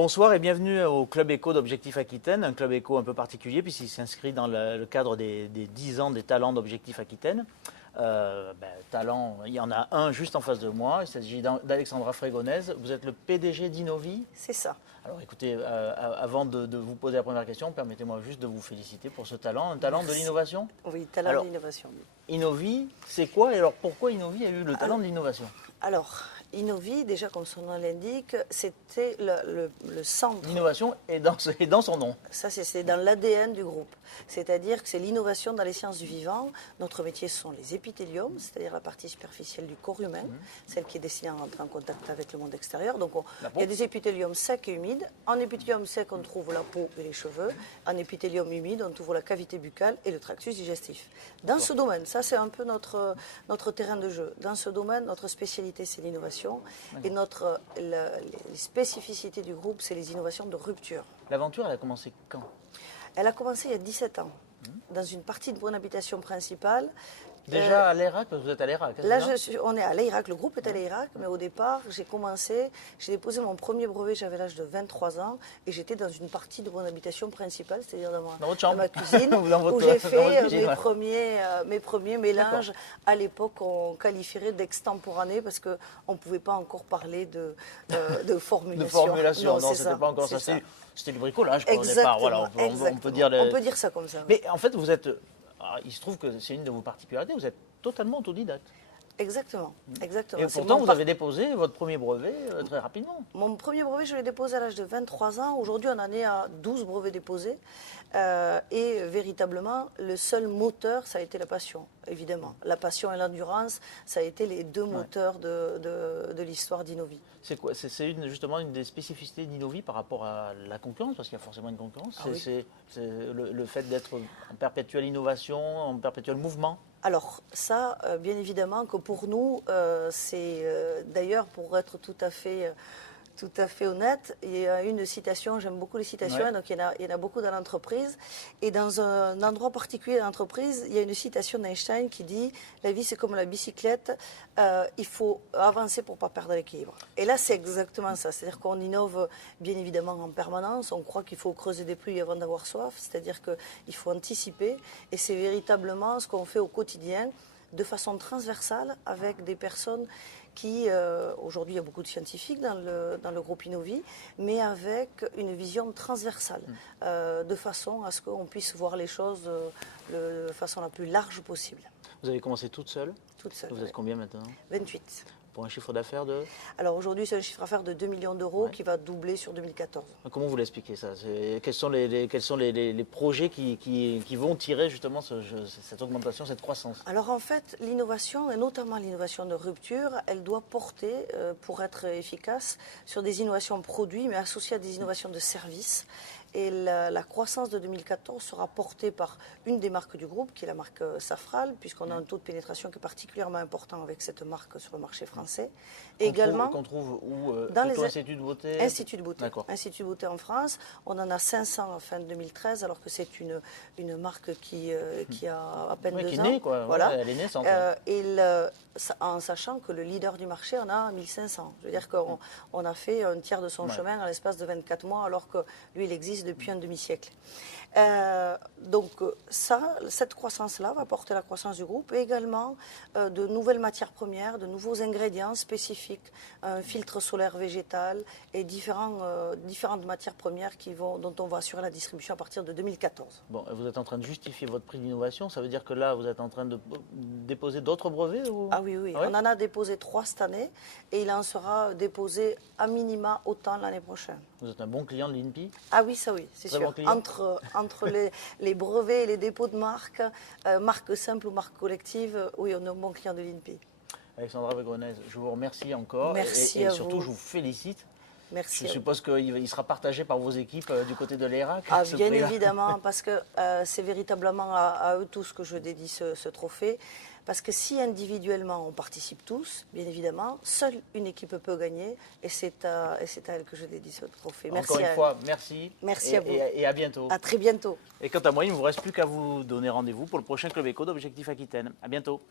Bonsoir et bienvenue au Club Éco d'Objectif Aquitaine, un club éco un peu particulier puisqu'il s'inscrit dans le cadre des 10 ans des talents d'Objectif Aquitaine. Talent, il y en a un juste en face de moi, il s'agit d'Alexandra Frégonèse. Vous êtes le PDG d'Innovi. C'est ça. Alors écoutez, avant de vous poser la première question, permettez-moi juste de vous féliciter pour ce talent, un talent de l'innovation. Oui, talent de l'innovation. Innovi, c'est quoi et alors pourquoi Innovi a eu le talent de l'innovation? Alors, Innovi, déjà comme son nom l'indique, c'était le centre. L'innovation est dans son nom. Ça, c'est dans l'ADN du groupe. C'est-à-dire que c'est l'innovation dans les sciences du vivant. Notre métier, ce sont les épithéliums, c'est-à-dire la partie superficielle du corps humain, celle qui est destinée à rentrer en contact avec le monde extérieur. Donc, il y a des épithéliums secs et humides. En épithélium sec, on trouve la peau et les cheveux. En épithélium humide, on trouve la cavité buccale et le tractus digestif. Dans ce domaine, ça, c'est un peu notre terrain de jeu. Dans ce domaine, notre spécialité, c'est l'innovation. Et les spécificités du groupe, c'est les innovations de rupture. L'aventure, elle a commencé quand? Elle a commencé il y a 17 ans, dans une partie de mon habitation principale. Déjà à l'ERAC, parce que vous êtes à l'ERAC. Là, on est à l'ERAC, le groupe est à l'ERAC, mais au départ, j'ai déposé mon premier brevet, j'avais l'âge de 23 ans, et j'étais dans une partie de mon habitation principale, c'est-à-dire dans ma cuisine, où j'ai fait mes premiers mélanges. À l'époque, on qualifierait d'extemporané, parce qu'on ne pouvait pas encore parler de formulation. De formulation, non, c'était pas encore ça. C'était du bricolage au départ. Voilà, on peut dire ça comme ça. Mais en fait, vous êtes... il se trouve que c'est une de vos particularités, vous êtes totalement autodidacte. Exactement, exactement. Et pourtant, vous avez déposé votre premier brevet très rapidement. Mon premier brevet, je l'ai déposé à l'âge de 23 ans. Aujourd'hui, on en est à 12 brevets déposés. Et véritablement, le seul moteur, ça a été la passion, évidemment. La passion et l'endurance, ça a été les deux moteurs de l'histoire d'Innovi. C'est quoi? C'est justement une des spécificités d'Innovi par rapport à la concurrence, parce qu'il y a forcément une concurrence. C'est le fait d'être en perpétuelle innovation, en perpétuel mouvement. Alors ça, bien évidemment que pour nous, c'est d'ailleurs pour être tout à fait honnête, il y a une citation, j'aime beaucoup les citations, donc il y en a beaucoup dans l'entreprise. Et dans un endroit particulier de l'entreprise, il y a une citation d'Einstein qui dit « La vie, c'est comme la bicyclette, il faut avancer pour ne pas perdre l'équilibre ». Et là, c'est exactement ça. C'est-à-dire qu'on innove bien évidemment en permanence. On croit qu'il faut creuser des puits avant d'avoir soif. C'est-à-dire qu'il faut anticiper. Et c'est véritablement ce qu'on fait au quotidien, de façon transversale, avec des personnes qui, aujourd'hui, il y a beaucoup de scientifiques dans le groupe Innovi, mais avec une vision transversale, de façon à ce qu'on puisse voir les choses de façon la plus large possible. Vous avez commencé toute seule? Toute seule. Vous êtes combien maintenant? 28. Pour un chiffre d'affaires de? Alors aujourd'hui, c'est un chiffre d'affaires de 2 millions d'euros qui va doubler sur 2014. Comment vous l'expliquez ça? Quels sont les projets qui vont tirer justement cette augmentation, cette croissance? Alors en fait, l'innovation, et notamment l'innovation de rupture, elle doit porter, pour être efficace, sur des innovations produits, mais associées à des innovations de services. Et la croissance de 2014 sera portée par une des marques du groupe, qui est la marque Safral, puisqu'on a un taux de pénétration qui est particulièrement important avec cette marque sur le marché français. Qu'on trouve où? Dans les Instituts de beauté? Institut de beauté. D'accord. Institut de beauté en France. On en a 500 en fin 2013, alors que c'est une marque qui a à peine 2 ans. Qui est née, quoi. Voilà. Elle est naissante. En sachant que le leader du marché en a 1500. Je veux dire qu'on a fait un tiers de son chemin en l'espace de 24 mois, alors que lui, il existe depuis un demi-siècle. Donc cette croissance-là va porter la croissance du groupe et également de nouvelles matières premières, de nouveaux ingrédients spécifiques, un filtre solaire végétal et différentes matières premières dont on va assurer la distribution à partir de 2014. Bon, vous êtes en train de justifier votre prix d'innovation, ça veut dire que là, vous êtes en train de déposer d'autres brevets ou... Ah oui, on en a déposé 3 cette année et il en sera déposé à minima autant l'année prochaine. Vous êtes un bon client de l'INPI? Ah oui, ça oui, c'est sûr. Entre les brevets et les dépôts de marques, marques simples ou marques collectives, oui, on est un bon client de l'INPI. Alexandra Frégonèse, je vous remercie encore. Merci et surtout, je vous félicite. Merci. Je suppose qu'il sera partagé par vos équipes du côté de l'ERAC. Ah, bien évidemment, parce que c'est véritablement à eux tous que je dédie ce trophée. Parce que si individuellement on participe tous, bien évidemment, seule une équipe peut gagner et c'est à elle que je dédie ce trophée. Merci. Encore une fois, merci. Merci à vous. Et à bientôt. À très bientôt. Et quant à moi, il ne vous reste plus qu'à vous donner rendez-vous pour le prochain Club Éco d'Objectif Aquitaine. À bientôt.